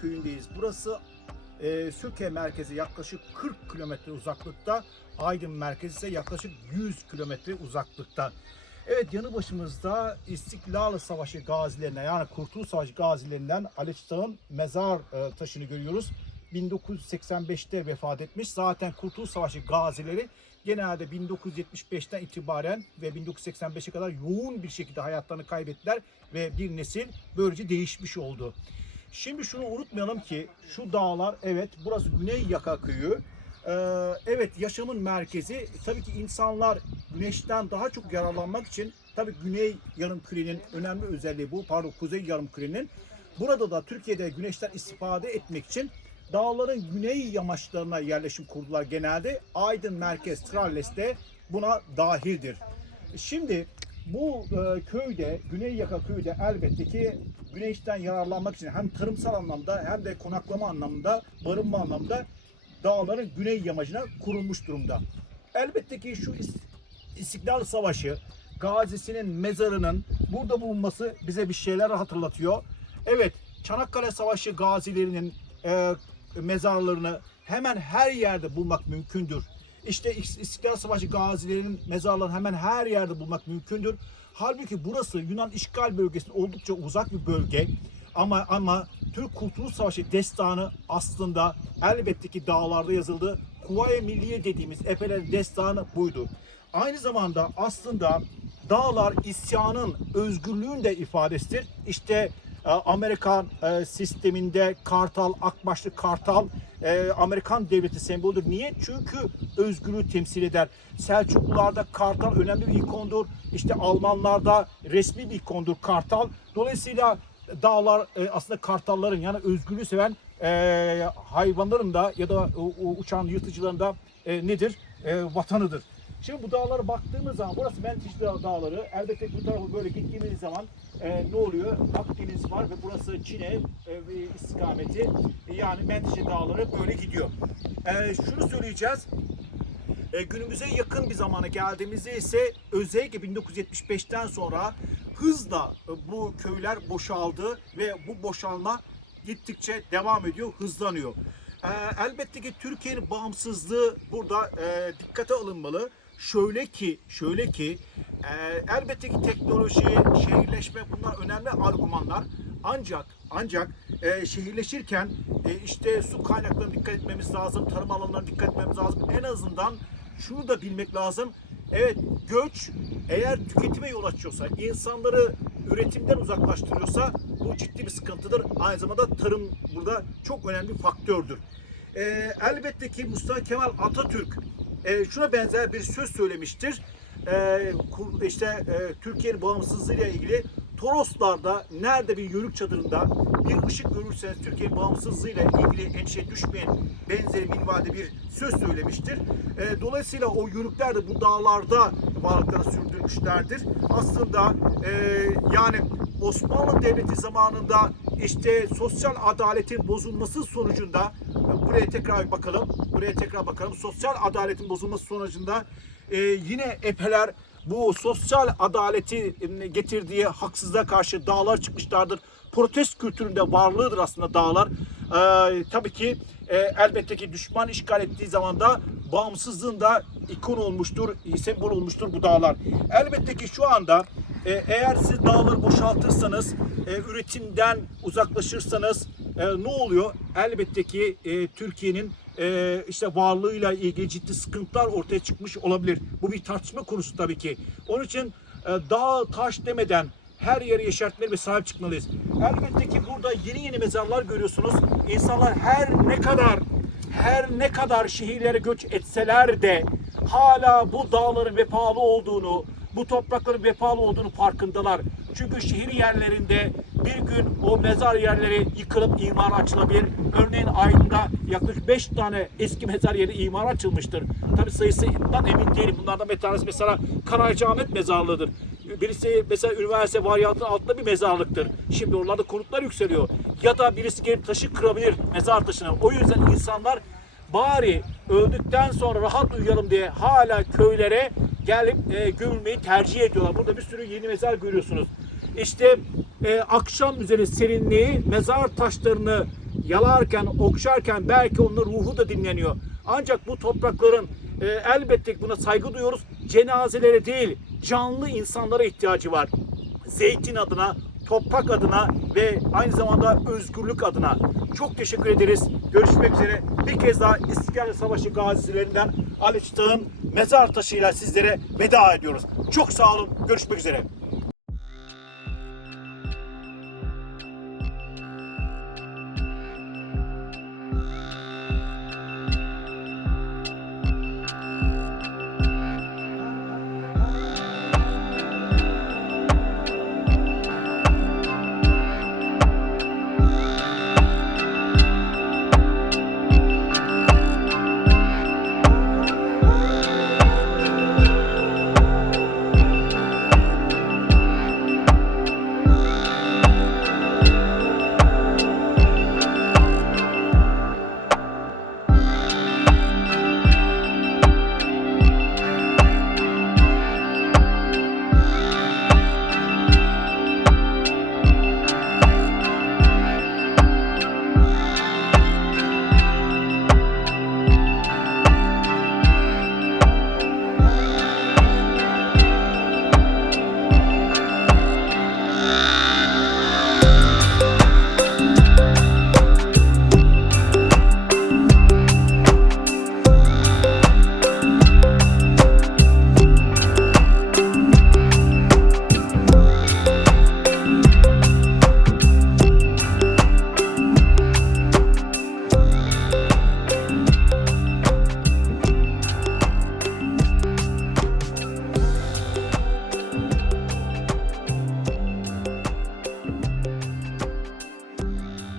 Köyündeyiz. Burası e, Söke merkezi yaklaşık 40 kilometre uzaklıkta. Aydın merkezi ise yaklaşık 100 kilometre uzaklıkta. Evet yanı başımızda İstiklal Savaşı gazilerine yani Kurtuluş Savaşı gazilerinden Ali mezar e, taşını görüyoruz. 1985'te vefat etmiş. Zaten Kurtuluş Savaşı gazileri genelde 1975'ten itibaren ve 1985'e kadar yoğun bir şekilde hayatlarını kaybettiler ve bir nesil böylece değişmiş oldu. Şimdi şunu unutmayalım ki şu dağlar evet burası Güney Yaka Köyü. Ee, evet yaşamın merkezi. Tabii ki insanlar güneşten daha çok yararlanmak için tabii Güney Yarımkürenin önemli özelliği bu. Pardon Kuzey Yarımkürenin. Burada da Türkiye'de güneşten istifade etmek için dağların güney yamaçlarına yerleşim kurdular genelde. Aydın merkez Tralles'te buna dahildir. Şimdi bu e, köyde, Güney Yaka köyde elbette ki güneşten yararlanmak için hem tarımsal anlamda hem de konaklama anlamında, barınma anlamında dağların güney yamacına kurulmuş durumda. Elbette ki şu is- İstiklal Savaşı gazisinin mezarının burada bulunması bize bir şeyler hatırlatıyor. Evet, Çanakkale Savaşı gazilerinin e, mezarlarını hemen her yerde bulmak mümkündür. İşte İs- İstiklal Savaşı gazilerinin mezarlarını hemen her yerde bulmak mümkündür. Halbuki burası Yunan işgal bölgesine oldukça uzak bir bölge. Ama ama Türk Kurtuluş Savaşı destanı aslında elbette ki dağlarda yazıldı. Kuvayi Milliye dediğimiz Efeler destanı buydu. Aynı zamanda aslında dağlar isyanın, özgürlüğün de ifadesidir. İşte Amerikan e, sisteminde kartal, akbaşlı kartal e, Amerikan devleti sembolüdür. Niye? Çünkü özgürlüğü temsil eder. Selçuklularda kartal önemli bir ikondur. İşte Almanlarda resmi bir ikondur kartal. Dolayısıyla dağlar e, aslında kartalların yani özgürlüğü seven hayvanların da ya da uçan yırtıcıların da nedir? Vatanıdır. Şimdi bu dağlara baktığımız zaman burası Dağı- Dağları. Elbette bu tarafa böyle gittiğimiz zaman e, ne oluyor? Akdeniz var ve burası Çin'e e, istikameti. Yani Menteşe Dağları böyle gidiyor. E, şunu söyleyeceğiz. E, günümüze yakın bir zamana geldiğimizde ise özellikle 1975'ten sonra hızla e, bu köyler boşaldı ve bu boşalma gittikçe devam ediyor, hızlanıyor. E, elbette ki Türkiye'nin bağımsızlığı burada e, dikkate alınmalı. Şöyle ki, şöyle ki e, elbette ki teknoloji, şehirleşme bunlar önemli argümanlar. Ancak ancak e, şehirleşirken e, işte su kaynaklarına dikkat etmemiz lazım, tarım alanlarına dikkat etmemiz lazım. En azından şunu da bilmek lazım. Evet göç eğer tüketime yol açıyorsa, insanları üretimden uzaklaştırıyorsa bu ciddi bir sıkıntıdır. Aynı zamanda tarım burada çok önemli bir faktördür. Ee, elbette ki Mustafa Kemal Atatürk e, şuna benzer bir söz söylemiştir. Kur- işte e, Türkiye'nin bağımsızlığıyla ilgili Toroslar'da nerede bir yörük çadırında bir ışık görürseniz Türkiye'nin bağımsızlığıyla ilgili endişeye düşmeyin benzeri minvalde bir söz söylemiştir. Ee, dolayısıyla o yörükler de bu dağlarda varlıklarını sürdürmüşlerdir. Aslında e, yani Osmanlı Devleti zamanında işte sosyal adaletin bozulması sonucunda buraya tekrar bakalım. Buraya tekrar bakalım. Sosyal adaletin bozulması sonucunda e, yine epeler bu sosyal adaleti e, getirdiği haksızlığa karşı dağlar çıkmışlardır. Protest kültüründe varlığıdır aslında dağlar. Ee, tabii ki e, elbette ki düşman işgal ettiği zaman da bağımsızlığın da ikon olmuştur, sembol olmuştur bu dağlar. Elbette ki şu anda e, eğer siz dağları boşaltırsanız, e, üretimden uzaklaşırsanız e, ne oluyor? Elbette ki e, Türkiye'nin e, işte varlığıyla ilgili ciddi sıkıntılar ortaya çıkmış olabilir. Bu bir tartışma konusu tabii ki. Onun için e, dağ taş demeden her yere yeşertmeli ve sahip çıkmalıyız. Elbette ki burada yeni yeni mezarlar görüyorsunuz. İnsanlar her ne kadar her ne kadar şehirlere göç etseler de hala bu dağların vefalı olduğunu, bu toprakların vefalı olduğunu farkındalar. Çünkü şehir yerlerinde bir gün o mezar yerleri yıkılıp imara açılabilir. Örneğin Aydın'da yaklaşık 5 tane eski mezar yeri imara açılmıştır. Tabi sayısından emin değilim. Bunlardan bir tanesi mesela Karacaahmet mezarlığıdır. Birisi mesela üniversite varyantının altında bir mezarlıktır. Şimdi oralarda konutlar yükseliyor. Ya da birisi gelip taşı kırabilir mezar taşını. O yüzden insanlar bari öldükten sonra rahat uyuyalım diye hala köylere gelip e, gömülmeyi tercih ediyorlar. Burada bir sürü yeni mezar görüyorsunuz. İşte e, akşam üzeri serinliği mezar taşlarını yalarken, okşarken belki onun ruhu da dinleniyor. Ancak bu toprakların e, elbette buna saygı duyuyoruz. Cenazelere değil, canlı insanlara ihtiyacı var. Zeytin adına, toprak adına ve aynı zamanda özgürlük adına. Çok teşekkür ederiz. Görüşmek üzere. Bir kez daha İstiklal Savaşı gazilerinden Ali Çıtağ'ın mezar taşıyla sizlere veda ediyoruz. Çok sağ olun. Görüşmek üzere.